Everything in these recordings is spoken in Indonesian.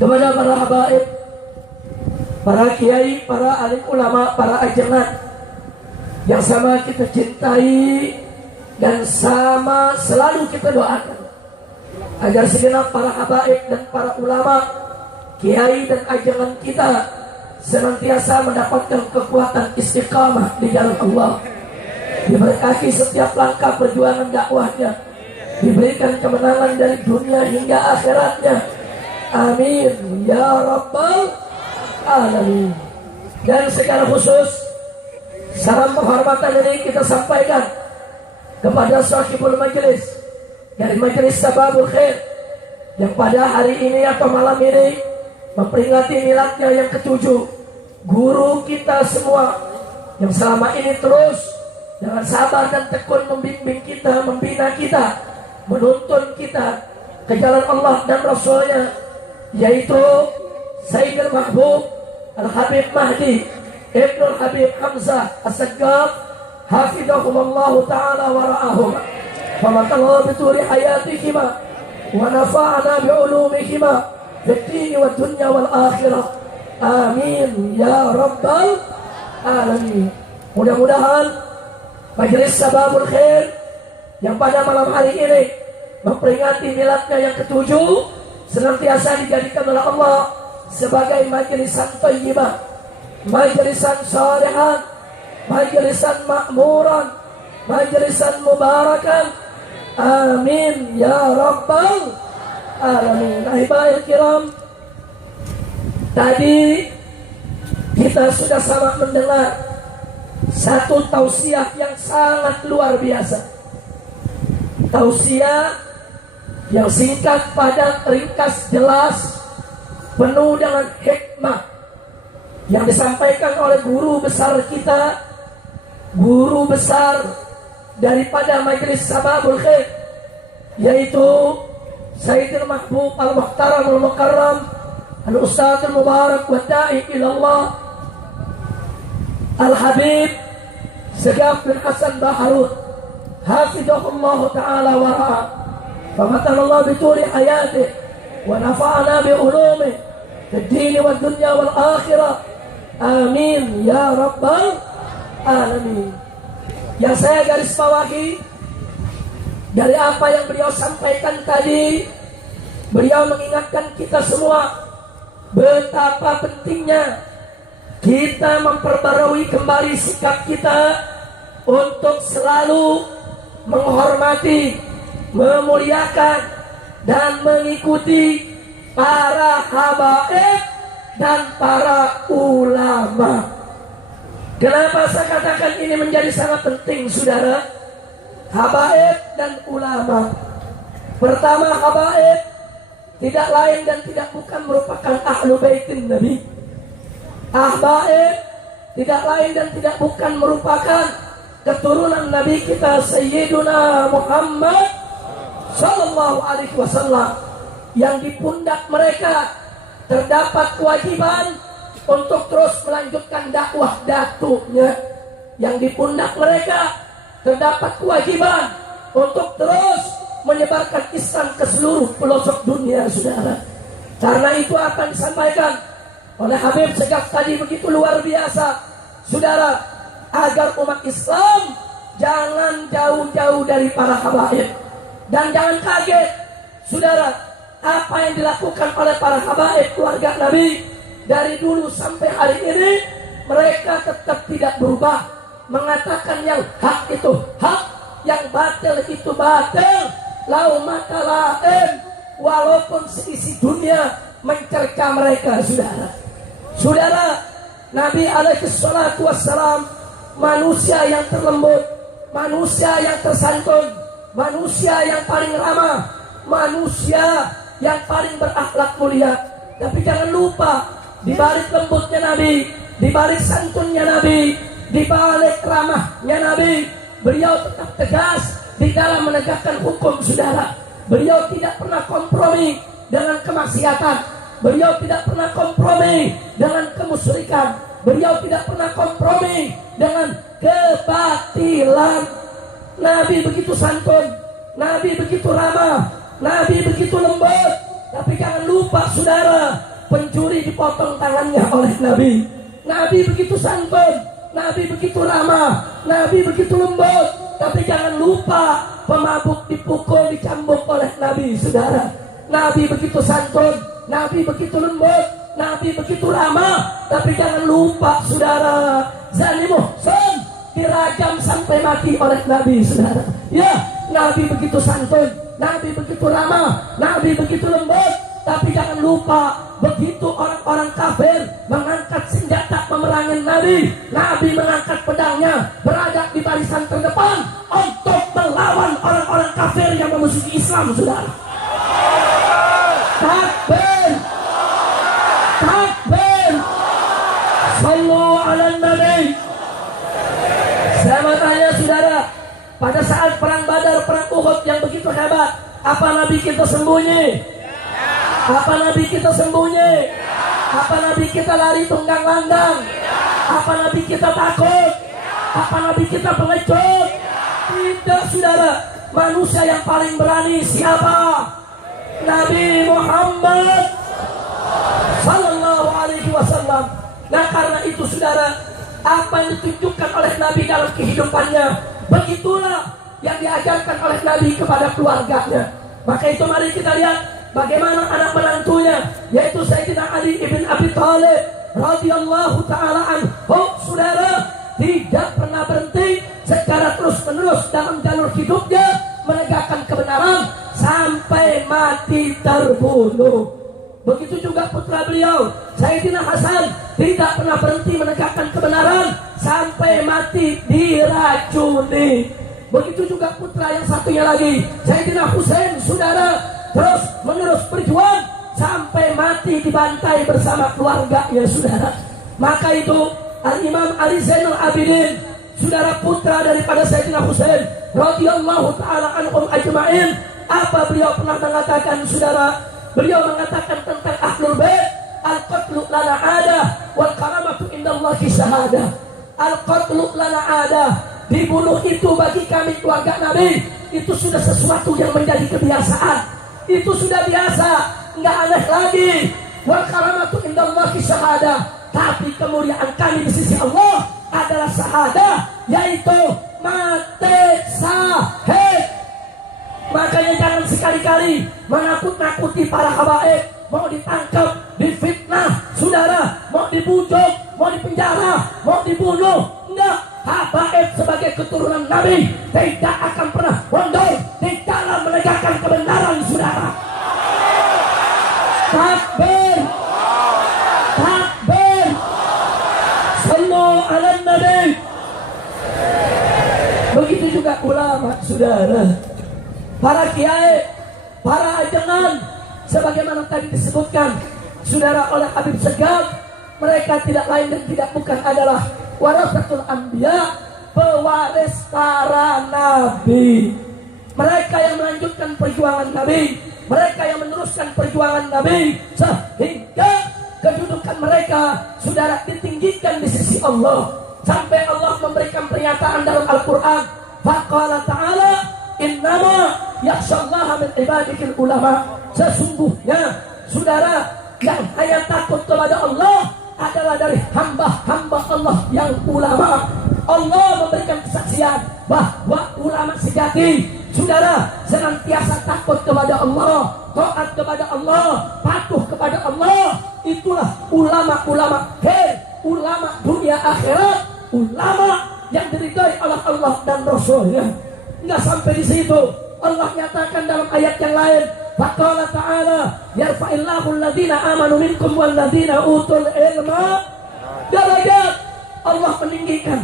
kepada para habaib, para kiai, para alim ulama, para ajangan yang sama kita cintai dan sama selalu kita doakan agar segenap para habaib dan para ulama, kiai dan ajangan kita senantiasa mendapatkan kekuatan istiqamah di jalan Allah, diberkahi setiap langkah perjuangan dakwahnya, diberikan kemenangan dari dunia hingga akhiratnya. Amin ya rabbal alamin. Dan secara khusus salam penghormatan ini kita sampaikan kepada sahibul majelis dari Majelis Sababul Khair yang pada hari ini atau malam ini memperingati miladnya yang ke-7. Guru kita semua yang selama ini terus dengan sabar dan tekun membimbing kita, membina kita, menuntun kita ke jalan Allah dan Rasulnya, yaitu Sayyidul Mahbub Al-Habib Mahdi Ibnul Habib Hamzah As-Saggaf hafidhahumullahu ta'ala wa ra'ahum wa matallahu bituri hayatihima wa nafa'ana bi'ulumihima fid-dini wa dunya wal akhirah. Amin ya rabbal alamin. Mudah-mudahan Majelis Sababul Khair yang pada malam hari ini memperingati miladnya yang ke-7 senantiasa dijadikan oleh Allah sebagai majelisan thayyibah, majelisan shalihan, majelisan makmuran, majelisan mubarakan. Amin ya rabbal alamin. Ahibahil kiram, tadi kita sudah sama mendengar satu tausiah yang sangat luar biasa. Tausiah yang singkat, padat, ringkas, jelas, penuh dengan hikmah yang disampaikan oleh guru besar kita, guru besar daripada Majelis Sababul Khair, yaitu Sayyidul Mahbub Al-Muhtaram Al-Mukarram Al-Ustadz Al-Mubarak wa Da'i ilallah Al-Habib Saggaf bin Hasan Baharut hafidhahullah ta'ala wa ra'a wa matallahu bituli hayatih wa nafa'ana bi ulumih fid dini wad dunya wal akhirah. Amin ya rabbal alamin. Yang saya garis bawahi dari apa yang beliau sampaikan tadi, beliau mengingatkan kita semua betapa pentingnya kita memperbarui kembali sikap kita untuk selalu menghormati, memuliakan dan mengikuti para habaib dan para ulama. Kenapa saya katakan ini menjadi sangat penting, saudara? Habaib dan ulama. Pertama, habaib tidak lain dan tidak bukan merupakan ahlu baitin Nabi. Habaib tidak lain dan tidak bukan merupakan keturunan Nabi kita Sayyiduna Muhammad Sallallahu Alaihi Wasallam, yang di pundak mereka terdapat kewajiban untuk terus melanjutkan dakwah datunya, yang di pundak mereka terdapat kewajiban untuk terus menyebarkan Islam ke seluruh pelosok dunia, saudara. Karena itu akan disampaikan oleh Habib Saggaf tadi begitu luar biasa, saudara, agar umat Islam jangan jauh-jauh dari para habaib. Dan jangan kaget, saudara, apa yang dilakukan oleh para habaib keluarga Nabi dari dulu sampai hari ini, mereka tetap tidak berubah, mengatakan yang hak itu hak, yang batil itu batil, lau maka lain, walaupun seisi dunia mencerca mereka, saudara. Saudara, Nabi alaihi salatu wassalam manusia yang terlembut, manusia yang tersantun, manusia yang paling ramah, manusia yang paling berakhlak mulia. Tapi jangan lupa, di balik lembutnya Nabi, di balik santunnya Nabi, di balik ramahnya Nabi, beliau tetap tegas di dalam menegakkan hukum, saudara. Beliau tidak pernah kompromi dengan kemaksiatan. Beliau tidak pernah kompromi dengan kemusyrikan. Beliau tidak pernah kompromi dengan kebatilan. Nabi begitu santun, Nabi begitu ramah, Nabi begitu lembut. Tapi jangan lupa, saudara, pencuri dipotong tangannya oleh Nabi. Nabi begitu santun, Nabi begitu ramah, Nabi begitu lembut. Tapi jangan lupa, pemabuk dipukul, dicambuk oleh Nabi, saudara. Nabi begitu santun, Nabi begitu lembut, Nabi begitu ramah. Tapi jangan lupa, saudara, zalim muhsin dirajam sampai mati oleh Nabi, saudara. Ya, Nabi begitu santun, Nabi begitu ramah, Nabi begitu lembut. Tapi jangan lupa, begitu orang-orang kafir mengangkat senjata memerangi Nabi, Nabi mengangkat pedangnya, berada di barisan terdepan untuk melawan orang-orang kafir yang memusuhi Islam, saudara. Takbir, takbir, sallu ala Nabi. Saya mau tanya, saudara, pada saat perang Badar, perang Uhud yang begitu hebat, apa Nabi kita sembunyi? Apa Nabi kita sembunyi? Apa Nabi kita lari tunggang langgang? Apa Nabi kita takut? Apa Nabi kita pengecut? Tidak, saudara. Manusia yang paling berani siapa? Nabi Muhammad Sallallahu Alaihi Wasallam. Nah, karena itu, saudara, apa yang ditunjukkan oleh Nabi dalam kehidupannya, begitulah yang diajarkan oleh Nabi kepada keluarganya. Maka itu mari kita lihat bagaimana anak menantunya, yaitu Sayyidina Ali ibn Abi Thalib radhiyallahu ta'ala anhu, saudara, tidak pernah berhenti secara terus-menerus dalam jalur hidupnya menegakkan kebenaran sampai mati terbunuh. Begitu juga putra beliau Sayyidina Hasan tidak pernah berhenti menegakkan kebenaran sampai mati diracuni. Begitu juga putra yang satunya lagi Sayyidina Husain, saudara, terus menerus berjuang sampai mati dibantai bersama keluarganya, saudara. Maka itu Al-Imam Ali Zainal Abidin, saudara, putra daripada Sayyidina Husain radhiyallahu ta'ala anhum ajma'in, apa beliau pernah mengatakan, saudara? Beliau mengatakan tentang Ahlul Bait, al-qatlu lana adah wal karamatu indallahi syahadah. Al-qatlu lana adah, dibunuh itu bagi kami keluarga Nabi itu sudah sesuatu yang menjadi kebiasaan. Itu sudah biasa, nggak aneh lagi. Wal karamatu indallahi syahadah, tapi kemuliaan kami di sisi Allah adalah syahadah, yaitu mati syahid. Makanya jangan sekali-kali menakut-nakuti para habaib, mau ditangkap, difitnah, saudara, mau dibujuk, mau dipenjara, mau dibunuh. Enggak, habaib sebagai keturunan Nabi tidak akan pernah mundur di dalam menegakkan kebenaran, saudara. Takbir, takbir, sallu ala Nabi. Begitu juga ulama, saudara, para kiai, para ajengan, sebagaimana tadi disebutkan, saudara, oleh Habib Segaf, mereka tidak lain dan tidak bukan adalah warasatul anbiya, pewaris para nabi. Mereka yang melanjutkan perjuangan Nabi, mereka yang meneruskan perjuangan Nabi, sehingga kedudukan mereka, saudara, ditinggikan di sisi Allah. Sampai Allah memberikan pernyataan dalam Al-Quran, faqala ta'ala innama yakhshallaha min ibadikil ulama. Sesungguhnya, saudara, yang hanya takut kepada Allah adalah dari hamba-hamba Allah yang ulama. Allah memberikan kesaksian bahwa ulama sejati, saudara, senantiasa takut kepada Allah, taat kepada Allah, patuh kepada Allah. Itulah ulama-ulama khair, ulama dunia akhirat, ulama yang diridhai oleh Allah dan Rasulnya. Enggak sampai di situ, Allah nyatakan dalam ayat yang lain, faqala ta'ala yarfa'illahu alladhina amanu minkum walladhina utul ilma darajat. Allah meninggikan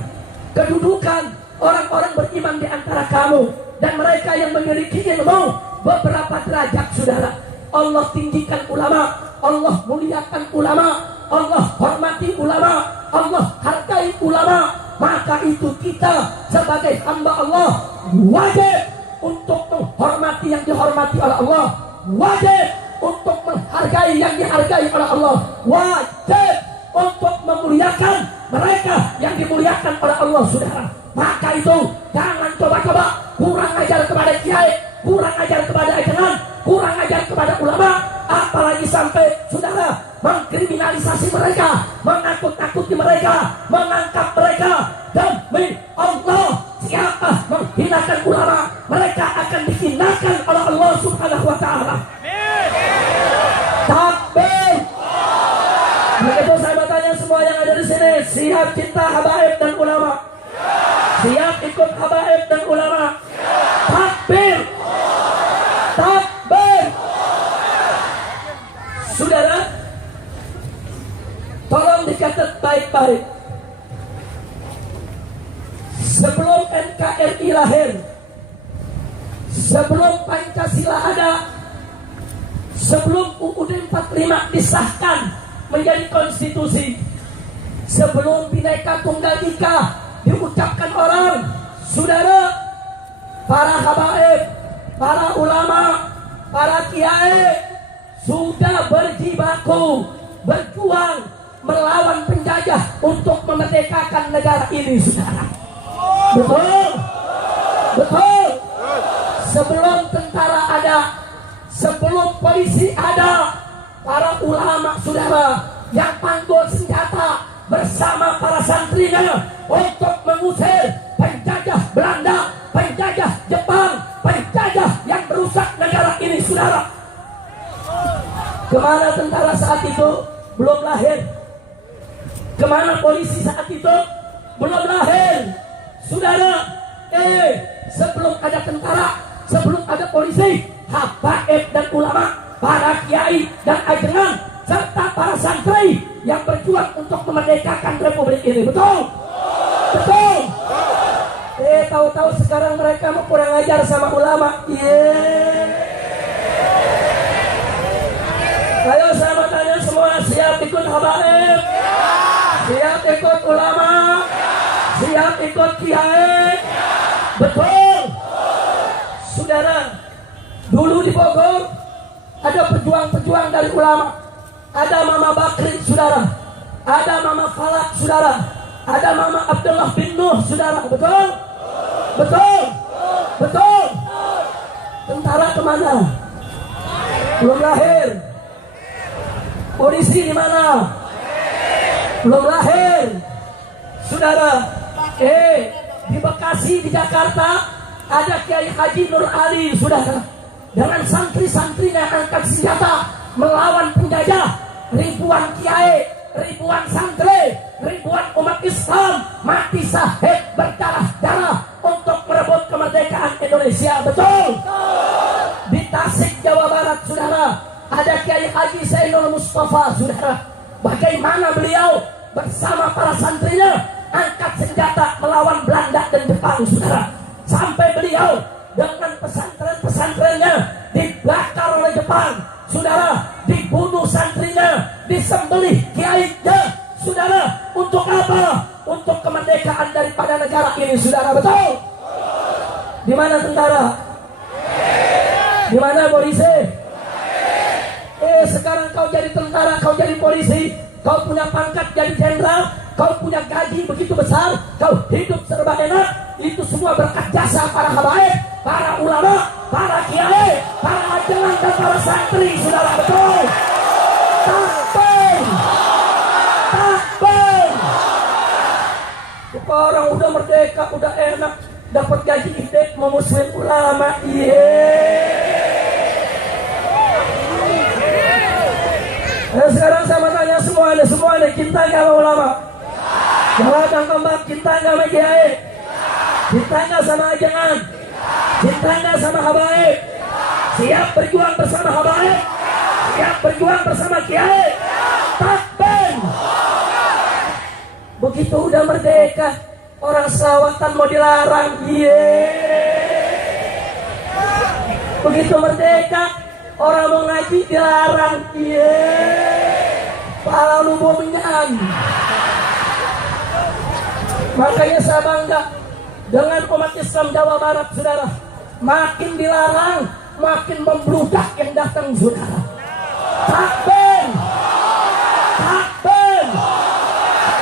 kedudukan orang-orang beriman di antara kamu dan mereka yang memiliki ilmu beberapa derajat, saudara. Allah tinggikan ulama, Allah muliakan ulama, Allah hormati ulama, Allah hargai ulama. Maka itu kita sebagai hamba Allah wajib untuk menghormati yang dihormati oleh Allah, wajib untuk menghargai yang dihargai oleh Allah, wajib untuk memuliakan mereka yang dimuliakan oleh Allah, saudara. Maka itu jangan coba-coba kurang ajar kepada kiai, kurang ajar kepada ajaran, kurang ajar kepada ulama, apalagi sampai, saudara, mengkriminalisasi mereka, menakut-nakuti mereka, mengangkat mereka. Demi Allah, siapa menghinakan ulama, mereka akan dihinakan oleh Allah Subhanahu wa Ta'ala. Takbir. Begitu saya bertanya semua yang ada di sini, siap cinta habaib dan ulama? Siap ikut habaib dan ulama? Takbir. Takbir. Saudara, tolong dicatat baik-baik. Sebelum NKRI lahir, sebelum Pancasila ada, sebelum UUD 45 disahkan menjadi konstitusi, sebelum Bhinneka Tunggal Ika diucapkan orang, saudara, para habaib, para ulama, para kiai sudah berjibaku berjuang melawan penjajah untuk memerdekakan negara ini, saudara. Betul, betul. Sebelum tentara ada, sebelum polisi ada, para ulama saudara yang panggul senjata bersama para santrinya untuk mengusir penjajah Belanda, penjajah Jepang, penjajah yang merusak negara ini, saudara. Kemana tentara saat itu? Belum lahir. Kemana polisi saat itu? Belum lahir, saudara. Sebelum ada tentara, sebelum ada polisi, habaib dan ulama, para kiai dan ajengan, serta para santri yang berjuang untuk memerdekakan republik ini. Betul? Betul. Tahu-tahu sekarang mereka mau kurang ajar sama ulama. Ayo saya mau tanya semua, siap ikut habaib? Siap ikut ulama? Siap ikut kiai? Betul. Saudara, dulu di Bogor ada pejuang-pejuang dari ulama. Ada Mama Bakri, saudara. Ada Mama Falak, saudara. Ada Mama Abdullah bin Nuh, saudara. Betul? Betul? Betul? Tentara kemana? Belum lahir. Polisi di mana? Belum lahir. Saudara, di Bekasi, di Jakarta ada Kiai Haji Nur Ali, saudara, dengan santri-santrinya angkat senjata melawan penjajah. Ribuan kiai, ribuan santri, ribuan umat Islam mati syahid berdarah-darah untuk merebut kemerdekaan Indonesia. Betul? Di Tasik, Jawa Barat, saudara, ada Kiai Haji Zainul Mustafa, saudara. Bagaimana beliau bersama para santrinya angkat senjata melawan Belanda dan Jepang, saudara. Sampai beliau dengan pesantren-pesantrennya dibakar oleh Jepang, saudara. Dibunuh santrinya, disembelih kiainya, saudara. Untuk apa? Untuk kemerdekaan daripada negara ini, saudara. Betul? Di mana tentara? Di mana polisi? Sekarang kau jadi tentara, kau jadi polisi, kau punya pangkat jadi jenderal, kau punya gaji begitu besar, kau hidup serba enak. Itu semua berkat jasa para habaib, para ulama, para kiai, para ajengan dan para santri, saudara. Betul? Takbir! Takbir! Orang udah merdeka, udah enak, dapat gaji indek, mau muslim ulama. Sekarang saya tanya semua ada cinta nggak sama ulama? Jawab yang keempat, cinta nggak sama kiai? Cinta nggak sama ajengan? Cinta nggak sama habaib? Siap berjuang bersama habaib? Siap berjuang bersama kiai? Takbir! Begitu udah merdeka, orang selawatan mau dilarang. Begitu merdeka, orang mau ngaji dilarang. Pala lu bomingan. Makanya saya bangga dengan umat Islam Jawa Barat, saudara. Makin dilarang, makin membludak yang datang, saudara. Takbir! Takbir!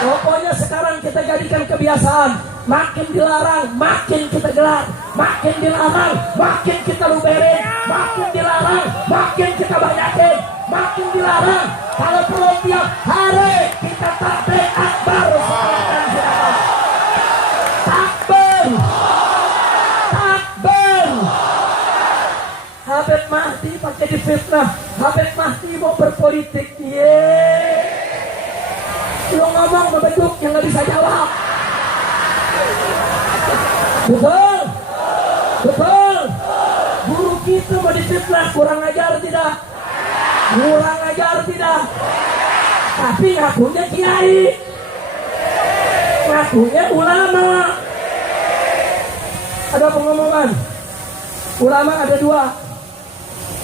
Pokoknya sekarang kita jadikan kebiasaan. Makin dilarang, makin kita gelar. Makin dilarang, makin kita luberin. Makin dilarang, makin kita banyakin. Makin dilarang, kalau perlu difitnah Habib Mahdi mau berpolitik. Lu ngomong bebeduk yang nggak bisa jawab. Betul, betul. Guru kita mau difitnah, kurang ajar tidak? Kurang ajar tidak? Tapi ngakunya kiai, ngakunya ulama. Ada pengumuman, ulama ada dua.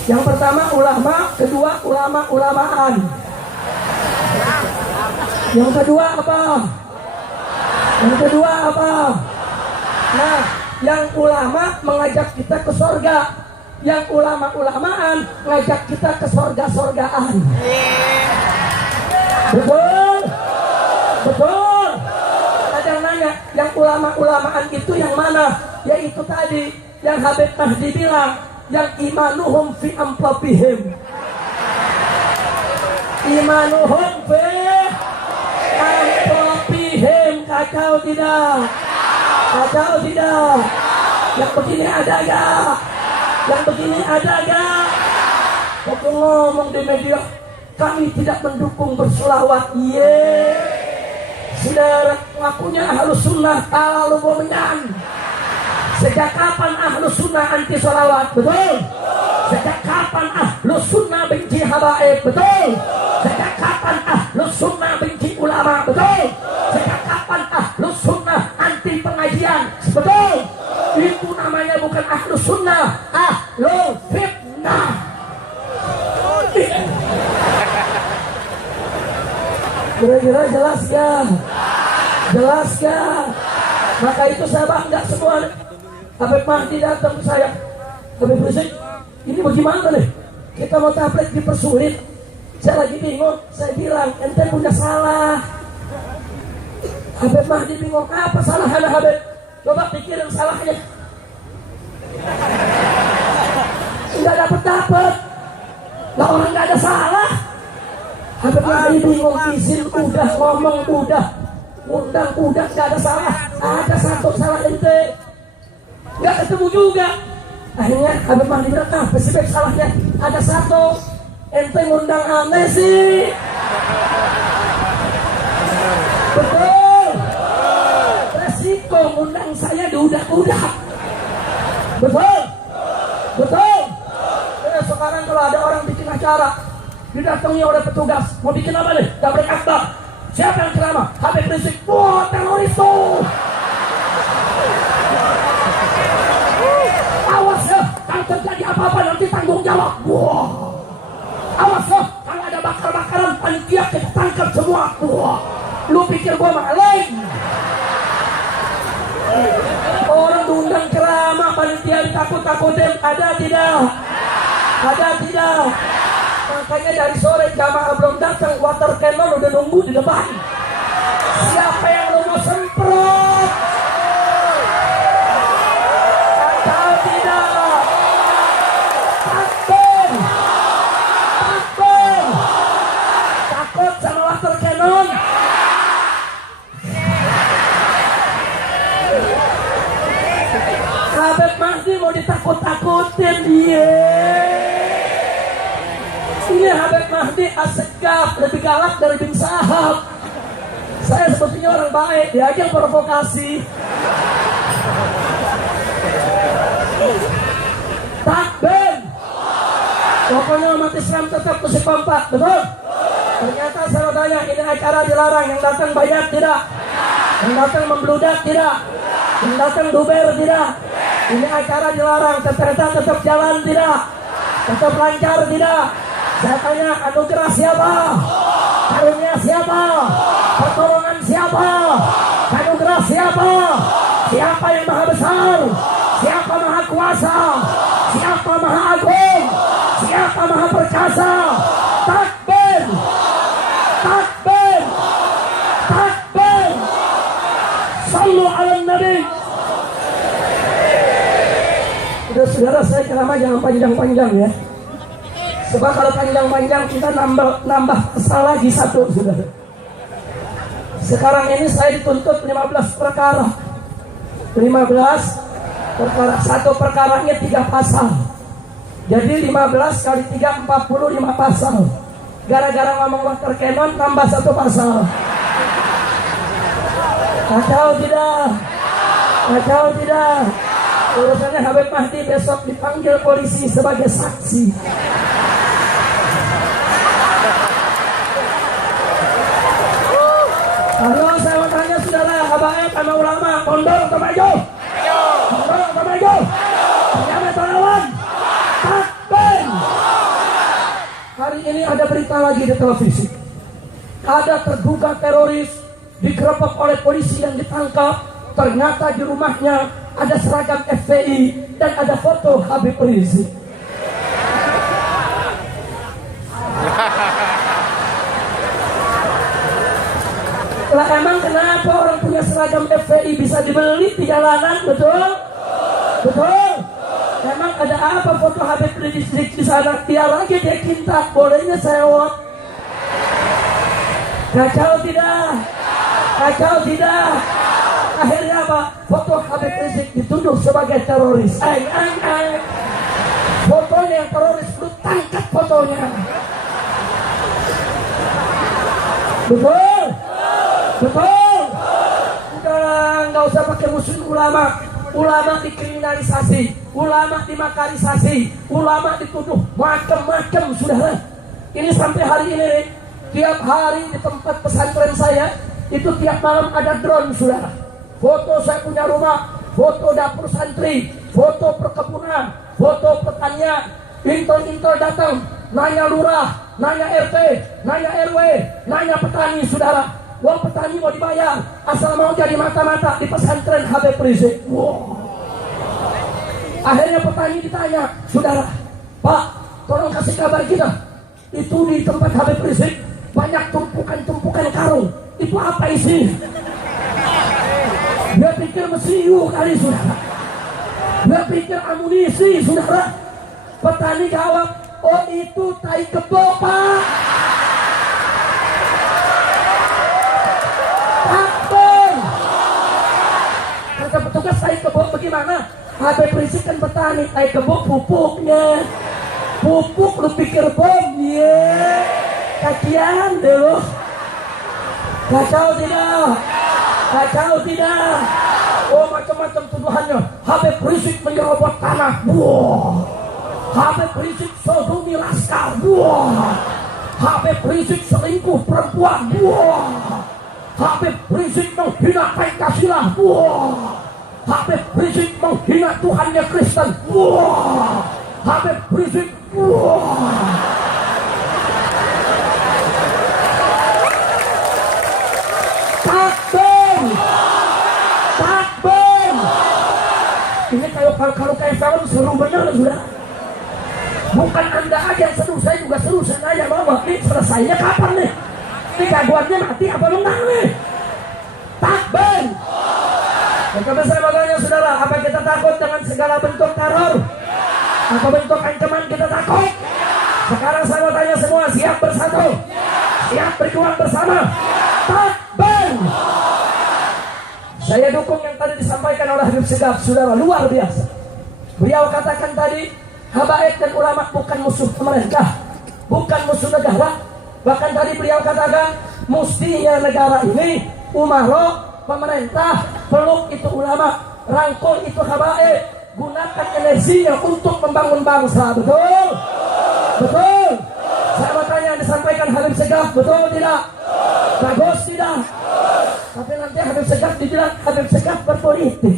Yang pertama ulama, kedua ulama-ulamaan. Yang kedua apa? Yang kedua apa? Nah, yang ulama mengajak kita ke surga, yang ulama-ulamaan ngajak kita ke surga-surgaan. Betul? Betul? Ada yang nanya, yang ulama-ulamaan itu yang mana? Yaitu tadi yang Habib Mahdi bilang, yang imanuhum fi amplopihim. Imanuhum fi amplopihim. Kacau tidak? Kacau tidak? Yang begini ada gak? Yang begini ada gak? Kok ngomong di media, kami tidak mendukung berselawat. Saudara ngakunya ahlus sunnah terlalu dominan. Sejak kapan ahlus sunnah anti salawat? Betul. Sejak kapan ahlus sunnah benci habaib? Betul. Sejak kapan ahlus sunnah benci ulama? Betul. Sejak kapan ahlus sunnah anti pengajian? Betul. Itu namanya bukan ahlus sunnah, ahlul fitnah. Kira-kira jelas ya? Jelas ya? Maka itu saya bangga semua. Habib Mahdi datang ke saya, Habib Rizik, ini bagaimana nih? Kita mau tablet dipersulit. Saya lagi bingung. Saya bilang, ente punya salah. Habib Mahdi bingung, apa salahnya Habib? Coba pikirin salahnya. Enggak dapat. Lah orang enggak ada salah. Habib Mahdi bingung, izin udah, ngomong udah, undang udah, enggak ada salah. Ada satu salah ente. Nggak ketemu juga. Akhirnya Habib Mahdi bilang, apa sih baik salahnya? Ada satu, ente ngundang aneh sih. Betul. Resiko ngundang saya diudak-udak. Betul. Betul. Sekarang kalau ada orang bikin acara, didatangi oleh petugas, mau bikin apa nih? Tablik akbar. Siapa yang ceramah? Habib Rizik. Wah, teroris tuh. Awas ya, kalau terjadi apa-apa nanti tanggung jawab. Wah. Awas ya, kalau ada bakar-bakaran panitia kita tangkap semua. Wah. Lu pikir gua maling? Orang diundang ceramah, panitia ditakut-takutin. Ada tidak? Ada tidak? Makanya dari sore jamaah belum datang, water cannon udah nunggu di depan. Siapa yang lu mau semprot? Habib Mahdi mau ditakut-takutin dia. Ini Habib Mahdi as-Segaf, lebih galak dari bin Sahab. Saya sebetulnya orang baik, dia aja provokasi. Takbir. Pokoknya umat Islam tetap mesti kompak, betul? Ternyata saya tanya, ini acara dilarang, yang datang banyak tidak? Yang datang membludak tidak? Yang datang duber tidak? Ini acara dilarang, ternyata tetap jalan tidak? Tetap lancar tidak? Saya tanya, anugerah siapa? Karunia siapa? Pertolongan siapa? Anugerah siapa? Siapa yang maha besar? Siapa maha kuasa? Siapa maha agung? Siapa maha perkasa? Takbir! Takbir! Takbir! Sallu ala Nabi. Udah saudara, saya ceramah jangan panjang-panjang ya. Sebab kalau panjang-panjang kita nambah pasal lagi satu, saudara. Sekarang ini saya dituntut 15 perkara. 15 perkara. Satu perkaranya 3 pasal. Jadi 15 kali 3 45 pasal. Gara-gara ngomong water cannon tambah 1 pasal. Kacau tidak? Kacau tidak? Urusannya Habib Mahdi besok dipanggil polisi sebagai saksi. Ayo saya mau tanya saudara, habaib sama ulama, mundur atau maju? Mundur atau maju? Siapa yang lawan? Takbir! Hari ini ada berita lagi di televisi. Ada terduga teroris digerebek oleh polisi yang ditangkap. Ternyata di rumahnya ada seragam FPI dan ada foto Habib Rizik. Lah emang kenapa orang punya seragam FPI bisa dibeli di jalanan, betul? Betul? Emang ada apa foto Habib Rizik di sana? Dia lagi dia kinta, bolehnya sewot. Kacau tidak? Kacau tidak? Akhirnya apa? Foto Habib Rizik dituduh sebagai teroris. Fotonya yang teroris, lu tangkap fotonya. Betul? Betul? Udah nggak usah pakai musuh ulama. Ulama dikriminalisasi, ulama dimakarisasi, ulama dituduh macam-macam, saudara. Ini sampai hari ini nih, tiap hari di tempat pesantren saya itu tiap malam ada drone, saudara. Foto saya punya rumah, foto dapur santri, foto perkebunan, foto pertanian. Intel datang, nanya lurah, nanya RT, nanya RW, nanya petani, saudara. Wong petani mau dibayar, asal mau jadi mata-mata di pesantren Habib Rizik. Wow. Akhirnya petani ditanya, saudara, Pak, tolong kasih kabar kita. Itu di tempat Habib Rizik banyak tumpukan-tumpukan karung. Itu apa isinya? Dia pikir mesiu kali, saudara. Dia pikir amunisi, saudara. Petani jawab, oh itu tai kebo, Pak. Takbir. Kata petugas, tai kebo bagaimana? Habib Rizik kan petani, tai kebo pupuknya. Pupuk lu pikir bom, ye. Kacian deh lu. Kacau tidak? Kacau tidak? Oh macam-macam tuduhannya. Habib Rizik menyerobot tanah. Wah. Habib Rizik sodomi laskar. Wah. Habib Rizik selingkuh perempuan. Wah. Habib Rizik menghina Pancasila. Wah. Habib Rizik menghina Tuhannya Kristen. Wah. Habib Rizik. Wah. Takbir. Takbir. Ini kalau kayak film seru bener, sudah. Bukan Anda aja yang seru, saya juga seru. Saya nanya, Mama, ini selesainya kapan nih? Ini gaguannya mati apa menang nih? Takbir. Dan kata saya bertanya, saudara, apa kita takut dengan segala bentuk teror? Atau bentuk ancaman kita takut? Sekarang saya mau tanya semua, siap bersatu? Siap berjuang bersama? Takbir. Saya dukung yang tadi disampaikan oleh Habib Segaf, saudara, luar biasa. Beliau katakan tadi, habaib dan ulama bukan musuh pemerintah, bukan musuh negara. Bahkan tadi beliau katakan, mestinya negara ini, umaro, pemerintah, peluk itu ulama, rangkul itu habaib, gunakan energinya untuk membangun bangsa. Betul? Betul? Saya mau tanya yang disampaikan Habib Segaf, betul tidak? Bagus tidak? Tapi nanti Habib Segaf dibilang Habib Segaf berpolitik.